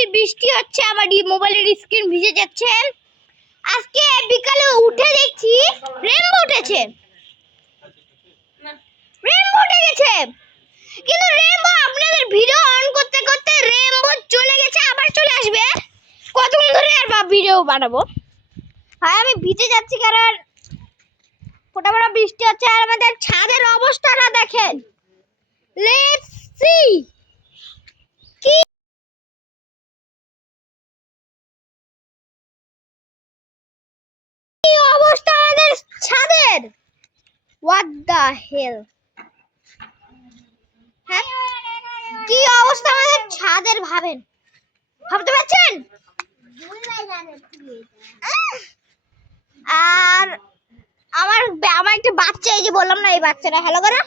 শিরশির বৃষ্টি হচ্ছে, আমার মোবাইলের স্ক্রিন ভিজে যাচ্ছে। আজকে বিকালে উঠে দেখছি রেইনবো উঠেছে, রেইনবো উঠে গেছে। কিন্তু রেইনবো আপনাদের ভিডিও অন করতে করতে রেইনবো চলে গেছে, আবার চলে আসবে। কতক্ষণ ধরে আর ভিডিও বানাবো? হ্যাঁ, আমি ভিজে যাচ্ছি কারণ ফোটা ফোটা বৃষ্টি হচ্ছে। আর আমাদের ছাদের অবস্থাটা দেখেন। লেটস সি কি অবস্থা আমাদের ছাদের। হোয়াট দ্য হেল, হ্যাঁ কি অবস্থা আমাদের ছাদের ভাবেন, ভাবতে পারছেন? আর আমার আমার একটা বাচ্চা, এই যে বললাম না, এই বাচ্চাটা হ্যালো করো।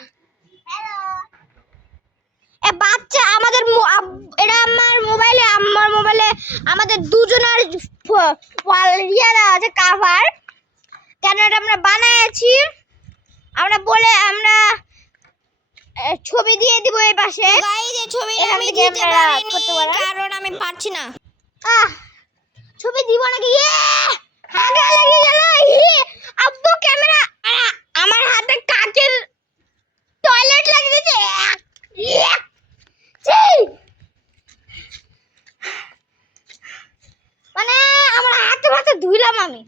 এ বাচ্চা আমাদের এটা আমার মোবাইলে আমাদের দুজনের ইয়ে দেওয়া আছে কাভার। কেন এটা আমরা বানাইছি, আমরা ছবি দিয়ে দিব এই পাশে। গাইস এই ছবি আমি দিতে পারিনি কারণ আমি পারছি না। ছবি দিব নাকি? হাগা লেগে গেল। আব্বু ক্যামেরা, আমার হাতে কাকের টয়লেট লাগিয়ে দিয়েছে। মানে আমার হাতে ধুইলাম আমি।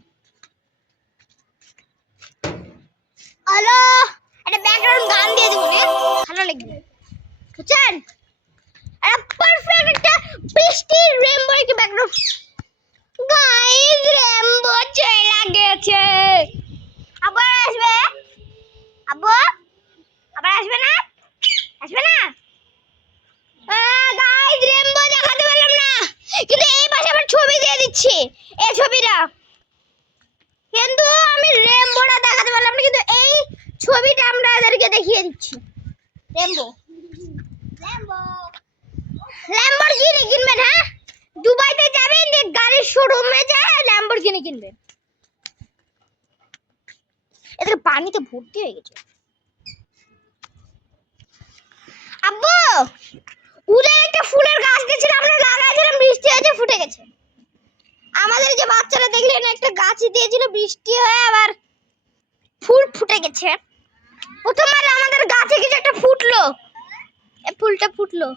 হ্যালো, একটা ব্যাকগ্রাউন্ড গান দিয়ে দিব না, ভালো লাগবে, বুঝছেন? একটা পারফেক্ট একটা বৃষ্টির রেইনবো একটা ব্যাকগ্রাউন্ড। গাইস রেইনবো চলে গেছে। আবার আসবে? আব্বু আবার আসবে না? আসবে না? গাইস রেইনবো দেখাতে পারলাম না, কিন্তু এই পাশে আবার ছবি দিয়ে দিচ্ছি, এই ছবিটা। কিন্তু আমি রেইনবোটা দেখাতে পারলাম না, কিন্তু এই ছবিটা আমরা এদেরকে দেখিয়ে দিচ্ছি। রেইনবো ল্যাম্বরগিনি কিনবেন? হ্যাঁ, দুবাইতে যাবেন, যে গাড়ির শোরুমে যায় ল্যাম্বরগিনি কিনবেন। এদের পানিতে ভর্তি হয়ে গেছে। আব্বু উড়ে একটা ফুলের গাছ দিয়েছিল, আমরা লাগাইছিলাম, বৃষ্টি হয়েছে ফুটে গেছে। আমাদের যে বাচ্চারা দেখলেন একটা গাছ দিয়েছিল, বৃষ্টি হয়ে আবার ফুল ফুটে গেছে। প্রথমবার আমাদের গাছে কিছু একটা ফুটলো, এই ফুলটা ফুটলো।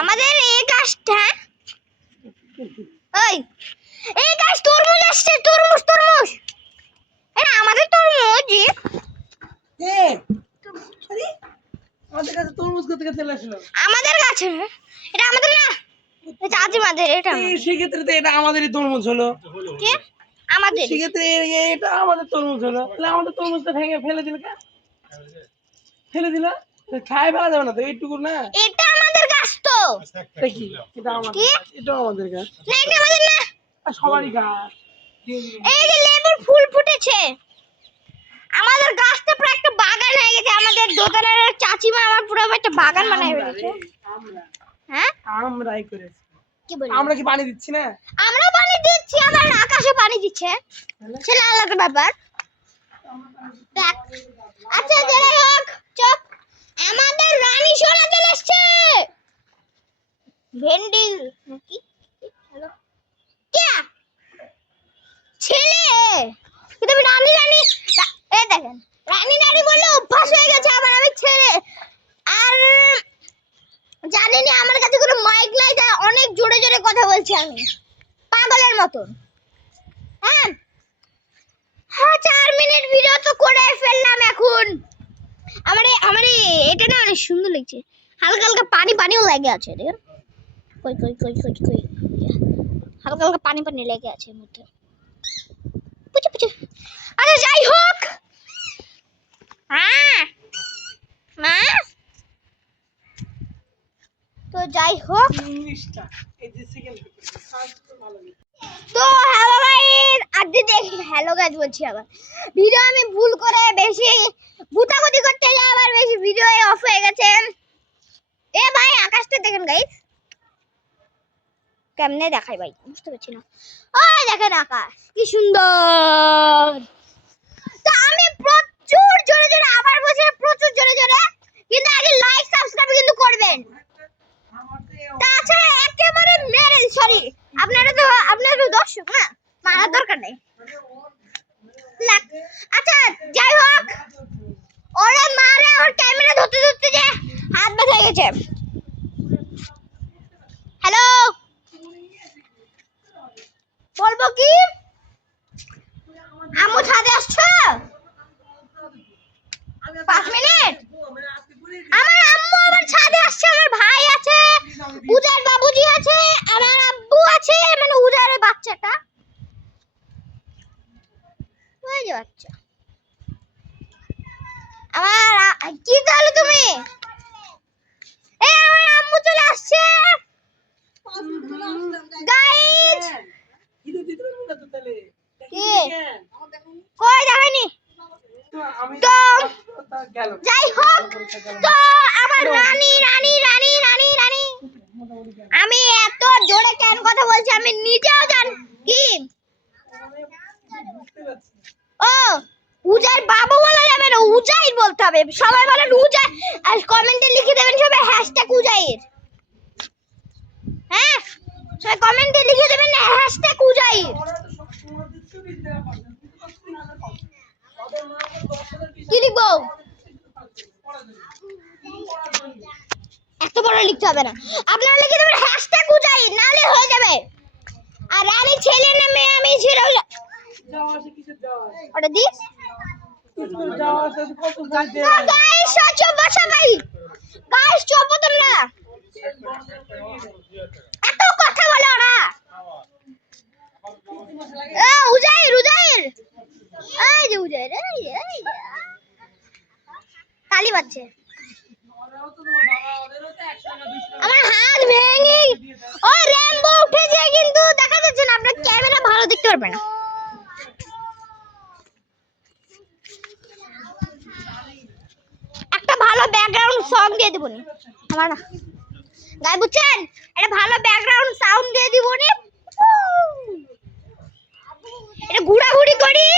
আমাদের এই গাছটা, ওই এই গাছ তরমুজ আসছে, তরমুজ এটা আমাদের তরমুজ। আমাদের কাছে তরমুজ করতে চলে আসলো। আমাদের গাছে এটা আমাদের না, এটা চাচিমাদের। এটা সেক্ষেত্রে তো এটা আমাদেরই তরমুজ হলো। কি আমাদের? সেক্ষেত্রে এটা আমাদের তরমুজ হলো, তাহলে আমাদের তরমুজটা ভেঙে ফেলে দিল কে? ফেলে দিল, খাই ফেলা যাবে না তো, এইটুকু না। এটা আমাদের গাছ তো। দেখি এটা আমাদের, এটা আমাদের গাছ না, এটা আমাদের না, সবারই গাছ। এই যে লেবুর ফুল ফুটেছে। আমাদের গাছটা প্রায় একটা বাগান হয়ে গেছে। আমাদের দোতলার চাচিমা আমার পুরো একটা বাগান বানায় ফেলেছে। হ্যাঁ আমরাই করেছি। কি বলি, আমরা কি পানি দিচ্ছি না? আমরা পানি দিচ্ছি, আবার আকাশে পানি দিচ্ছে, সেটা আলাদা ব্যাপার। আচ্ছা যাই হোক, চুপ। আমাদের রানী সোনা চলে এসেছে। ভেন্ডি কি হ্যালো কে ছেলে, কিন্তু আমি রানী এই দেখেন, রানী বললে অভ্যাস হয়ে গেছে আবার আমি ছেলে। আর জানেন আমার কাছে কোনো মাইক নাই, তাই অনেক জোরে জোরে কথা বলছি আমি, পাগলের মতন। হ্যাঁ হ্যাঁ, 4 মিনিট ভিডিও তো করে ফেললাম। এখন আমার এটা না অনেক সুন্দর লাগছে, হালকা হালকা পানিও লেগে আছে। দেখেন কই হালকা হালকা পানি লেগে আছে এর মধ্যে। পুচু আরে যাই হোক, হ্যাঁ মা তো যাই হোক, ইংলিশটা এই যে সেকেন্ড ভালো। তো হ্যালো গাইস, আজকে দেখি হ্যালো গাইস বলছি, আবার ভিডিও আমি ভুল করে বেশি গুতাগুতি করতে গিয়ে আবার বেশি ভিডিও অফ হয়ে গেছে। এ ভাই আকাশটা দেখেন গাইস, কেমনে দেখাই ভাই বুঝতে পারছি না। ওই দেখেন আকাশ কি সুন্দর। তো আমি প্রচুর জোরে জোরে আবার বলছি, প্রচুর জোরে জোরে, কিন্তু আগে লাইক সাবস্ক্রাইব কিন্তু করবেন। তাছাড়া একেবারে আচ্ছা যাই হোক, ওরে মারে ওর ক্যামেরা ধরতে ধরতে যে হাত ব্যথা হয়ে গেছে। হ্যালো, বলবো কি, আম্মু ছাদে আসছো? 5 মিনিট। আমার আম্মু আমার ছাদে আসছে, আমার ভাই আছে, উজার বাবুজি আছে, আমার আব্বু আছে, মানে উজারের বাচ্চাটা ওই যে বাচ্চা আমার। কি তাহলে তুমি, এই আমার আম্মু চলে আসছে গাইস। কি কই দেখাইনি তো, যাই হোক, তো আমার রানী রানী রানী রানী রানী, আমি এত জোরে কেন কথা বলছি আমি নিজেও জানি। কি ও, উজাই বাবু বলা যাবে না, উজাই বলতে হবে। সবাই বলেন উজাই, আর কমেন্টে লিখে দেবেন সবাই হ্যাশট্যাগ উজাইর। হ্যাঁ, সবাই কমেন্টে লিখে দেবেন হ্যাশট্যাগ উজাইর। কি লিখবো, এত বড় লিখতে হবে না, আপনারা লিখে দেবেন হ্যাশট্যাগ উজাইর, নালে হয়ে যাবে। আর রানী ছেলে না মেয়ে আমি ছিল ওটা দি। গাইস চুপ বসো ভাই, গাইস চুপ তোমরা, এত কথা বলে ওরা। উজাইর উজাইর, এই যে উজাইর, এই কালি বাচ্চা। আমার হাত ভেঙে, ও র্যাম্বো উঠেছে কিন্তু দেখা যাচ্ছে না, আপনার ক্যামেরা ভালো দেখতে পারবে না। একটা ভালো ব্যাকগ্রাউন্ড সং দিয়ে দিব নি আমার না গাই, বুঝছেন, একটা ভালো ব্যাকগ্রাউন্ড সাউন্ড দিয়ে দিব নি, এটা ঘোরাঘুরি করি।